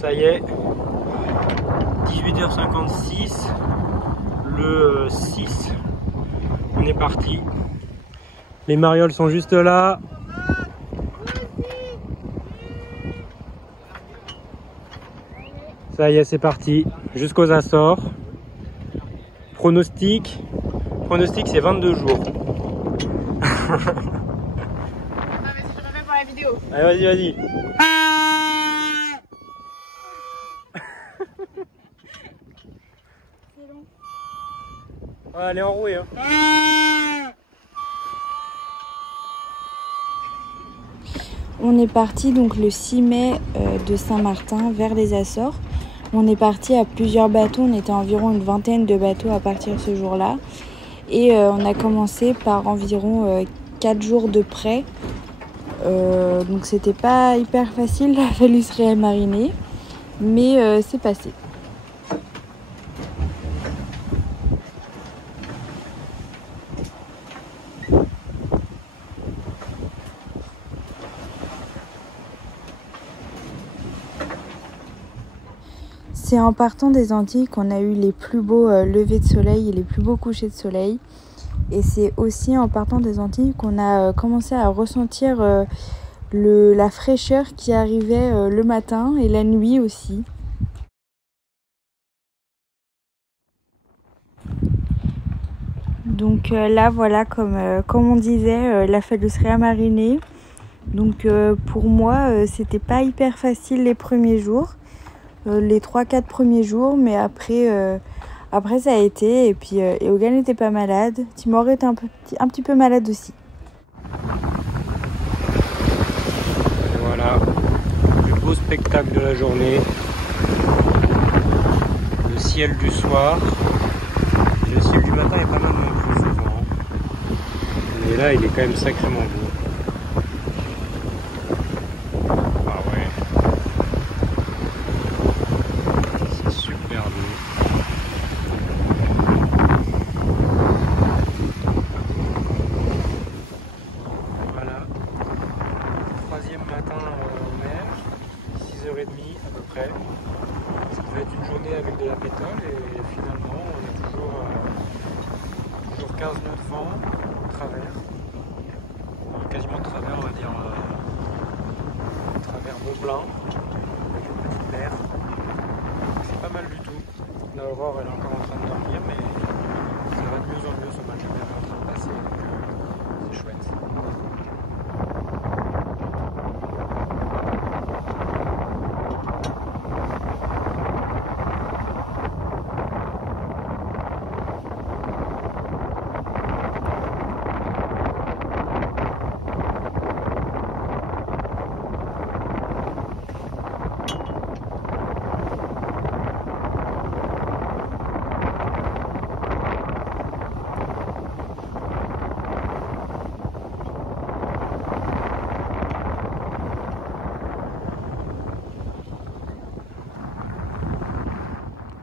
Ça y est, 18h56, le 6, on est parti. Les marioles sont juste là. Ça y est, c'est parti, jusqu'aux Açores. Pronostic c'est 22 jours. Ah, vas-y, je refais pour la vidéo. Allez, vas-y. C'est long. Ouais, elle est enrouée. Hein. On est parti donc le 6 mai de Saint-Martin vers les Açores. On est parti à plusieurs bateaux, on était environ une vingtaine de bateaux à partir ce jour-là. Et on a commencé par environ 4 jours de près. Donc c'était pas hyper facile, il a fallu se rémariner, mais c'est passé. C'est en partant des Antilles qu'on a eu les plus beaux levers de soleil et les plus beaux couchers de soleil. Et c'est aussi en partant des Antilles qu'on a commencé à ressentir la fraîcheur qui arrivait le matin et la nuit aussi. Donc là voilà, comme on disait, il a fallu se rémariner. Donc pour moi c'était pas hyper facile les premiers jours. Les 3-4 premiers jours, mais après ça a été, et puis Eogan n'était pas malade, Timor était un petit peu malade aussi. Voilà, le beau spectacle de la journée, le ciel du soir, et le ciel du matin est pas mal non plus souvent, mais là il est quand même sacrément beau. Ce qui va être une journée avec de la pétole et finalement on a toujours 15 nœuds de vent au travers, quasiment de travers, on va dire travers Mont-Blanc avec une petite mer. C'est pas mal du tout. L'Aurore elle est encore en train de dormir, mais ça va de mieux en mieux, ce match est en train de passer, donc c'est chouette.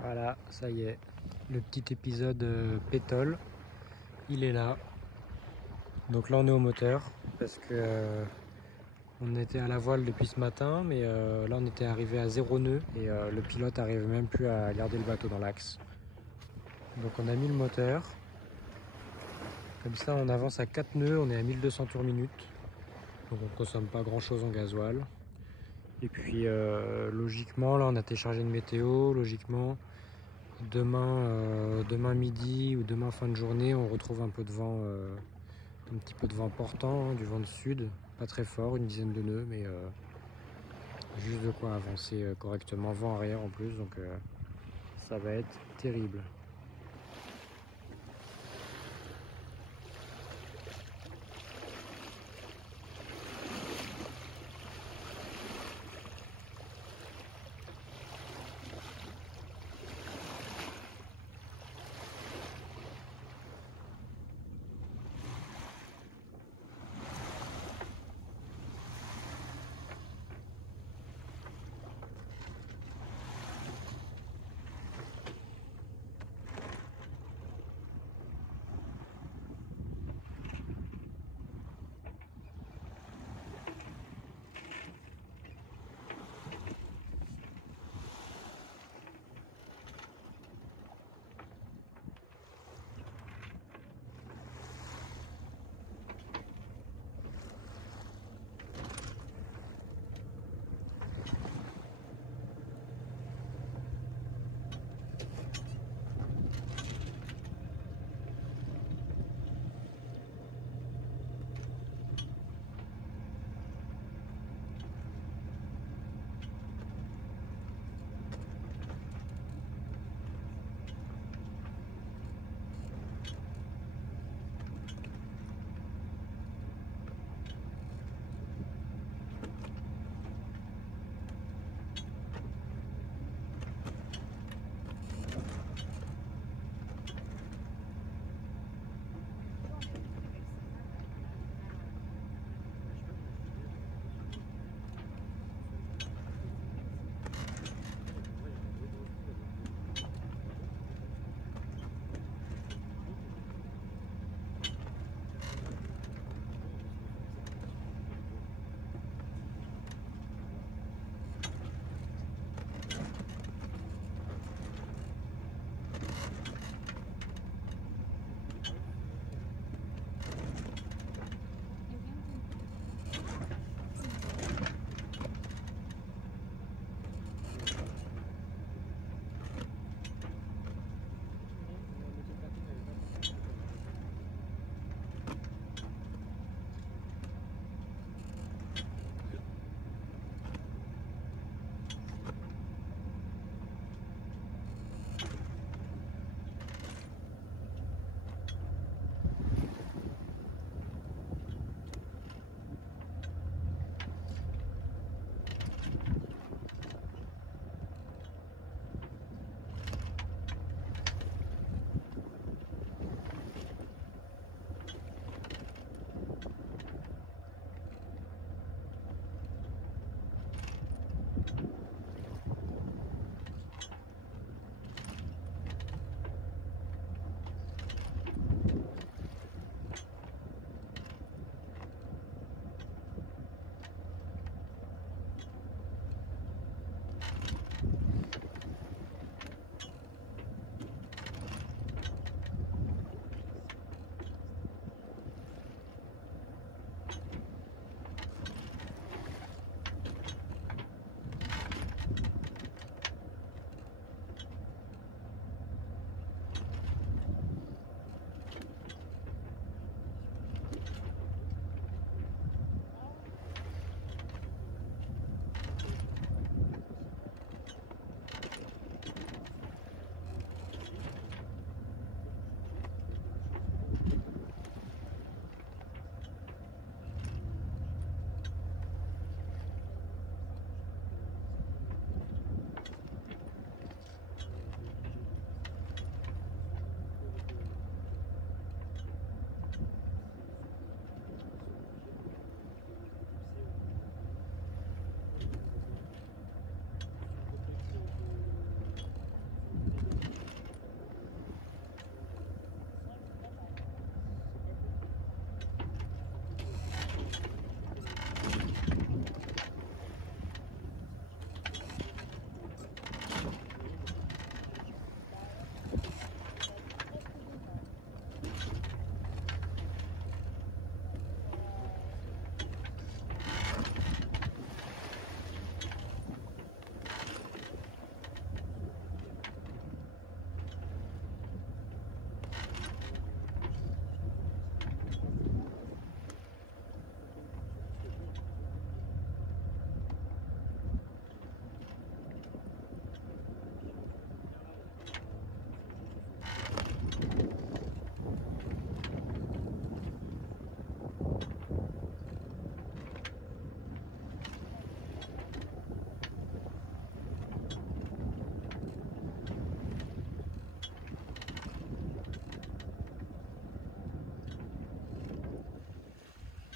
Voilà, ça y est, le petit épisode pétole, il est là. Donc là on est au moteur parce que on était à la voile depuis ce matin, mais là on était arrivé à 0 nœud et le pilote n'arrive même plus à garder le bateau dans l'axe. Donc on a mis le moteur, comme ça on avance à 4 nœuds, on est à 1200 tours minute, donc on ne consomme pas grand chose en gasoil. Et puis logiquement là on a téléchargé une météo, logiquement demain midi ou demain fin de journée on retrouve un peu de vent, un petit peu de vent portant, hein, du vent de sud, pas très fort, une dizaine de nœuds, mais juste de quoi avancer correctement, vent arrière en plus, donc ça va être terrible.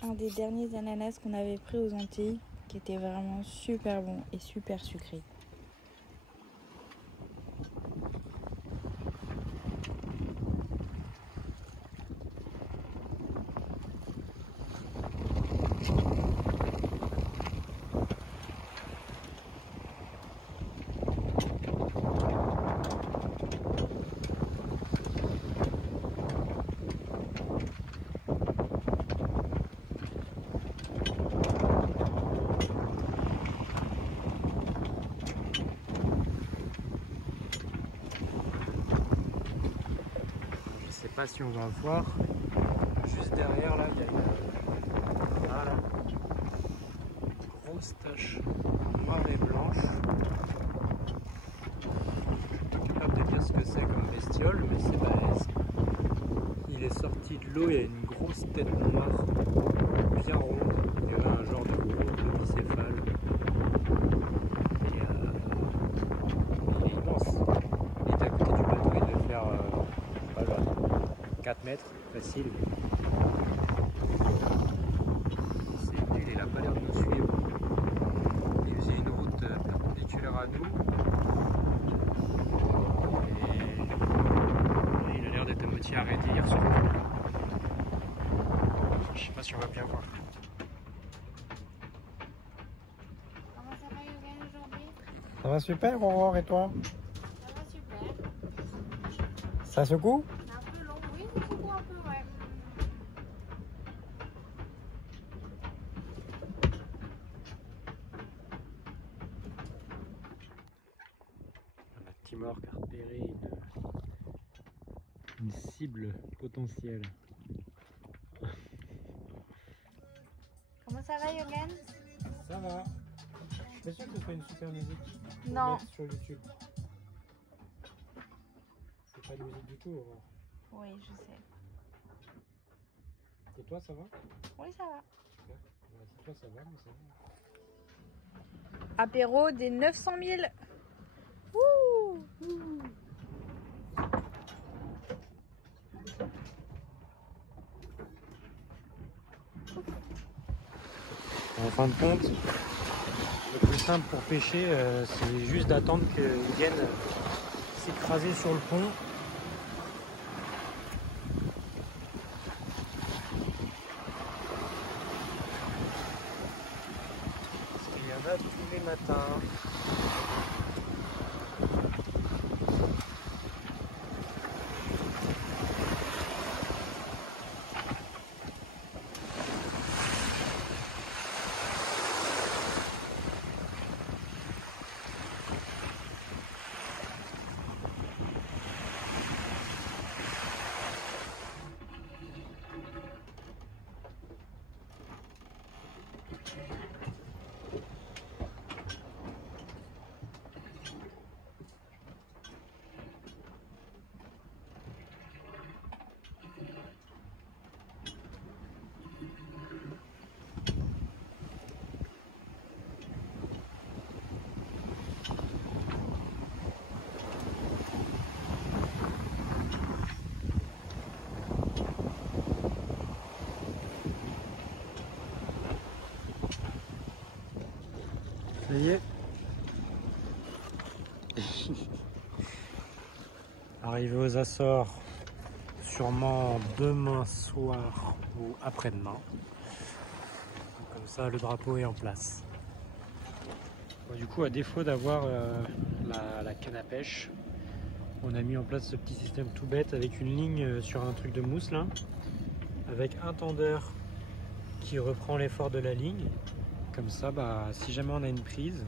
un des derniers ananas qu'on avait pris aux Antilles, qui était vraiment super bon et super sucré. Je sais pas si on va voir. Juste derrière là, il y a une voilà, grosse tache noire et blanche. Je suis pas capable de dire ce que c'est comme bestiole, mais c'est balèze. Il est sorti de l'eau, il y a une grosse tête noire, bien ronde. Il y avait un genre de gros bicéphale. Et il est immense. Il est à côté du bateau, il devait faire je sais pas, 4 mètres, facile. C'est nul, il a pas l'air de nous suivre. Il faisait une route perpendiculaire à nous. Et il a l'air d'être à moitié arrêté hier soir. Je sais pas si on va bien voir. Comment ça va, Yogan, aujourd'hui? Ça va super, Aurore, et toi? Ça va super. Ça secoue? C'est un peu long, oui, ça secoue un peu, ouais. On a Timor qui a repéré une cible potentielle. Comment ça va, Yogan? Ça va. Je suis sûr que ce soit une super musique. Faut Non. mettre sur YouTube. C'est pas de musique du tout, Aurore. Oui, je sais. Et toi, ça va? Oui, ça va. Super. Ouais, si toi, ça va, moi, ça va. Apéro des 900 000. Wouh! En fin de compte, le plus simple pour pêcher, c'est juste d'attendre qu'ils viennent s'écraser sur le pont. Parce qu'il y en a tous les matins. Ça y est. Arrivé aux Açores, sûrement demain soir ou après-demain. Comme ça, le drapeau est en place. Bon, du coup, à défaut d'avoir la canne à pêche, on a mis en place ce petit système tout bête avec une ligne sur un truc de mousse là, avec un tendeur qui reprend l'effort de la ligne. Comme ça, si jamais on a une prise,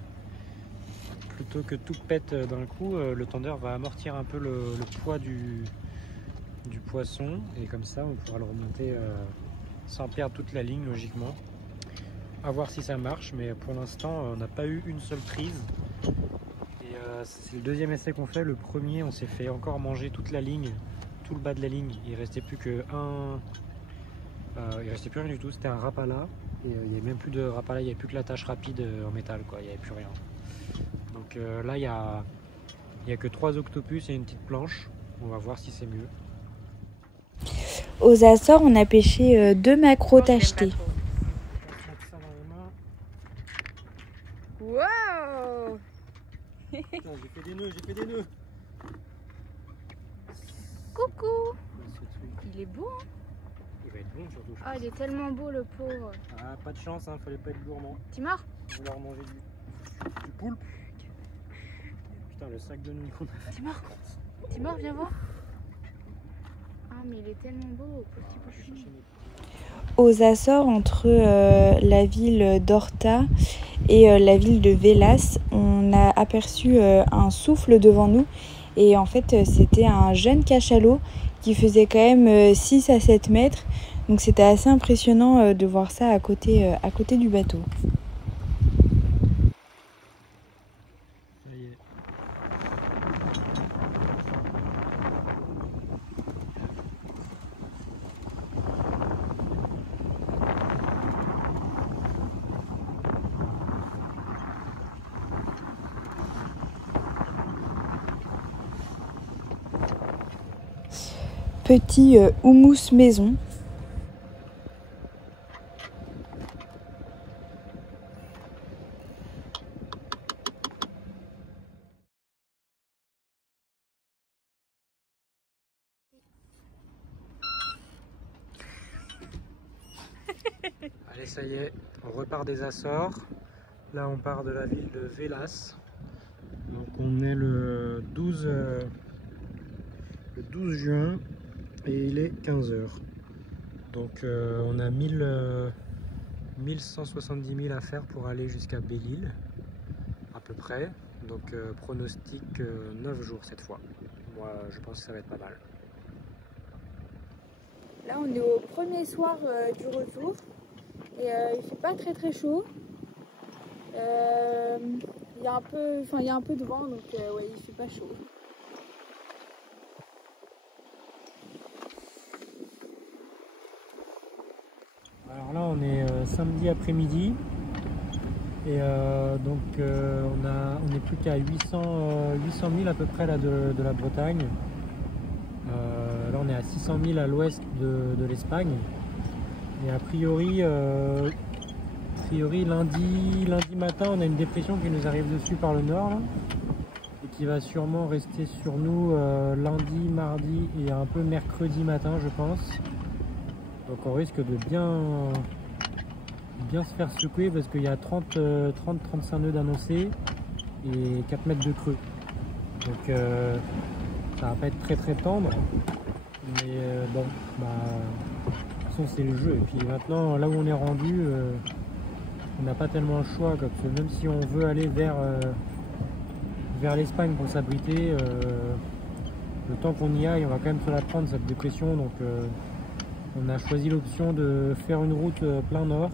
plutôt que tout pète d'un coup, le tendeur va amortir un peu le poids du poisson, et comme ça on pourra le remonter sans perdre toute la ligne logiquement. À voir si ça marche, mais pour l'instant on n'a pas eu une seule prise. Et c'est le deuxième essai qu'on fait. Le premier, on s'est fait encore manger toute la ligne, tout le bas de la ligne. Il restait plus que il restait plus rien du tout. C'était un rapala. Et il n'y avait même plus de rapala, il n'y avait plus que l'attache rapide en métal, quoi. Il n'y avait plus rien. Donc là, il y a que 3 octopus et une petite planche. On va voir si c'est mieux. Aux Açores, on a pêché 2 maquereaux tachetés. Putain, j'ai fait des nœuds. Coucou. Ce truc, Il est beau, hein? il va être bon surtout. Ah, il est tellement beau, le pauvre. Ah, pas de chance, hein, fallait pas être gourmand. Timor? On va leur manger du poulpe. Putain, le sac de nouilles qu'on a fait. Timor, viens voir. Ah, mais il est tellement beau, petit bouchon. Aux Açores, entre la ville d'Horta et la ville de Velas, on a aperçu un souffle devant nous. Et en fait, c'était un jeune cachalot qui faisait quand même 6 à 7 mètres. Donc c'était assez impressionnant de voir ça à côté du bateau. Ça y est. Petit houmous maison. Allez, ça y est, on repart des Açores. Là, on part de la ville de Velas. Donc, on est le 12 juin et il est 15 h. Donc, on a 1170 000 à faire pour aller jusqu'à Belle-Île, à peu près. Donc, pronostic 9 jours cette fois. Moi, je pense que ça va être pas mal. Là, on est au premier soir du retour et il fait pas très chaud. Il y a un peu de vent, donc ouais, il fait pas chaud. Alors là, on est samedi après-midi et donc on n'est plus qu'à 800 000 à peu près là de la Bretagne. Là, on est à 600 000 à l'ouest de l'Espagne. Et a priori, lundi matin, on a une dépression qui nous arrive dessus par le nord là, et qui va sûrement rester sur nous lundi, mardi et un peu mercredi matin, je pense. Donc on risque de bien se faire secouer parce qu'il y a 30-35 nœuds d'annoncés et 4 mètres de creux. Donc ça va pas être très tendre, mais bon, bah, de toute façon c'est le jeu. Et puis maintenant, là où on est rendu, on n'a pas tellement le choix, parce que même si on veut aller vers l'Espagne pour s'abriter, le temps qu'on y aille, on va quand même se la prendre cette dépression. Donc on a choisi l'option de faire une route plein nord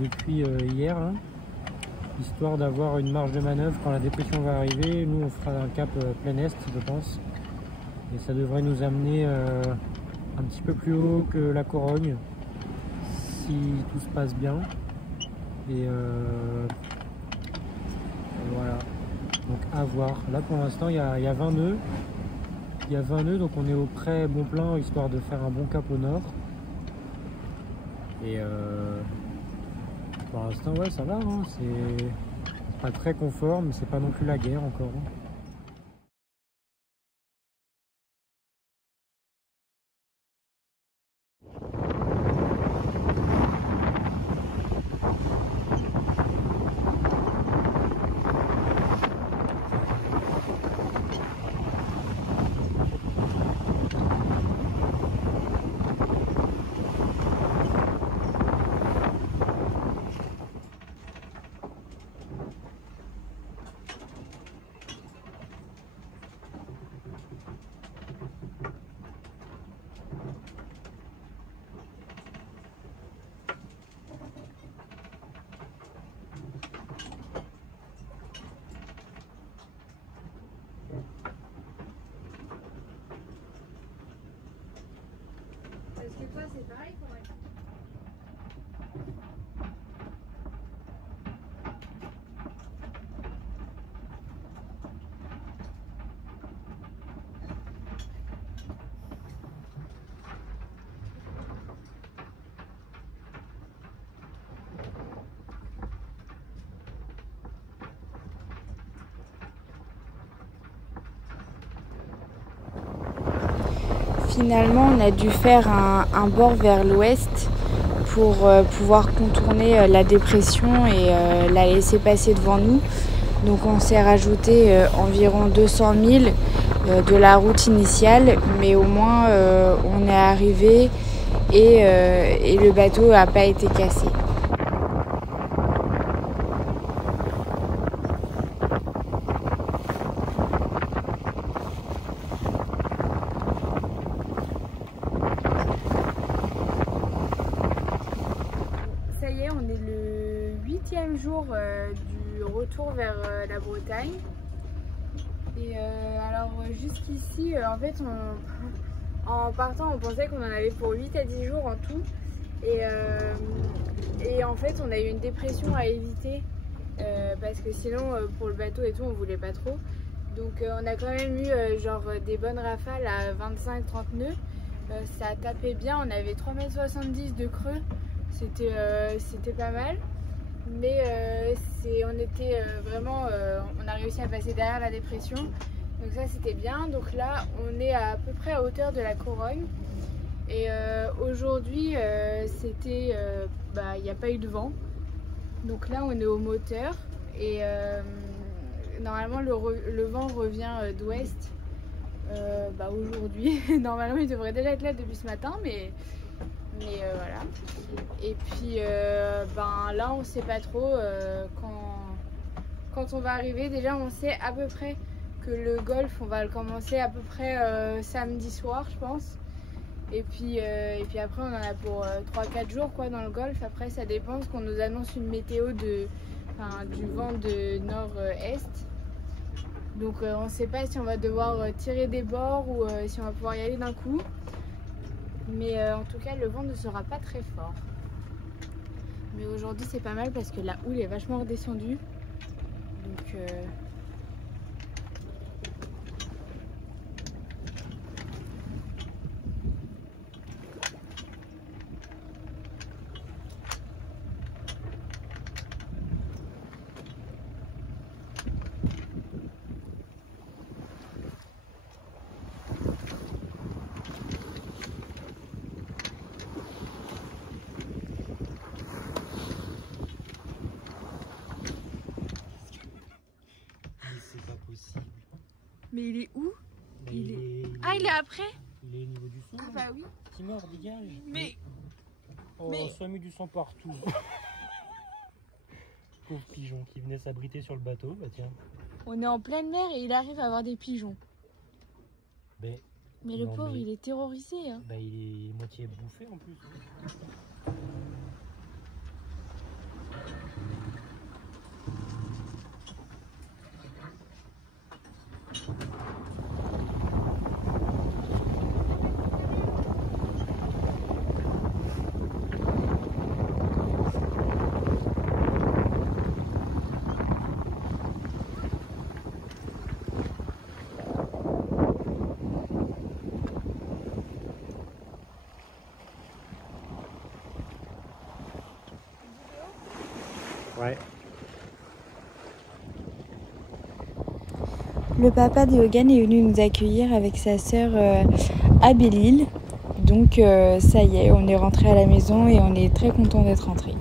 depuis hier, hein, histoire d'avoir une marge de manœuvre quand la dépression va arriver. Nous on fera un cap plein est, je pense, et ça devrait nous amener un petit peu plus haut que la Corogne si tout se passe bien. Et voilà, donc à voir. Là pour l'instant il y a 20 nœuds. Il y a 20 nœuds, donc on est au près bon plein, histoire de faire un bon cap au nord. Et pour l'instant, ouais, ça va, hein. C'est pas très confort, mais c'est pas non plus la guerre encore, hein. Finalement, on a dû faire un bord vers l'ouest pour pouvoir contourner la dépression et la laisser passer devant nous. Donc on s'est rajouté environ 200 000 de la route initiale, mais au moins on est arrivé et le bateau n'a pas été cassé. Ça y est, on est le 8e jour du retour vers la Bretagne. Et alors jusqu'ici, en fait, en partant, on pensait qu'on en avait pour 8 à 10 jours en tout. Et en fait, on a eu une dépression à éviter parce que sinon, pour le bateau et tout, on voulait pas trop. Donc on a quand même eu genre des bonnes rafales à 25-30 nœuds. Ça a tapé bien, on avait 3,70 m de creux. C'était pas mal, mais on était vraiment, on a réussi à passer derrière la dépression, donc ça c'était bien. Donc là on est à peu près à hauteur de la Corogne et aujourd'hui c'était, il n'y a pas eu de vent, donc là on est au moteur et normalement le vent revient d'ouest aujourd'hui. Normalement il devrait déjà être là depuis ce matin, mais voilà. Et puis là on sait pas trop quand on va arriver. Déjà on sait à peu près que le golf on va le commencer à peu près samedi soir je pense. Et puis après on en a pour 3-4 jours quoi dans le golf. Après ça dépend parce qu'on nous annonce une météo du vent de nord-est. Donc on sait pas si on va devoir tirer des bords ou si on va pouvoir y aller d'un coup. Mais en tout cas le vent ne sera pas très fort. Mais aujourd'hui c'est pas mal parce que la houle est vachement redescendue. Donc mais il est où? Il est après? Il est au niveau du son. Ah bah oui. Timor, dégage. Mais... Oh, ça a mis du sang partout. Pauvre pigeon qui venait s'abriter sur le bateau, bah tiens. On est en pleine mer et il arrive à avoir des pigeons. Mais le pauvre, il est terrorisé. Hein. Bah il est moitié bouffé en plus. Ouais. Le papa de Hogan est venu nous accueillir avec sa sœur à Belle-Île. Donc ça y est, on est rentré à la maison et on est très content d'être rentré.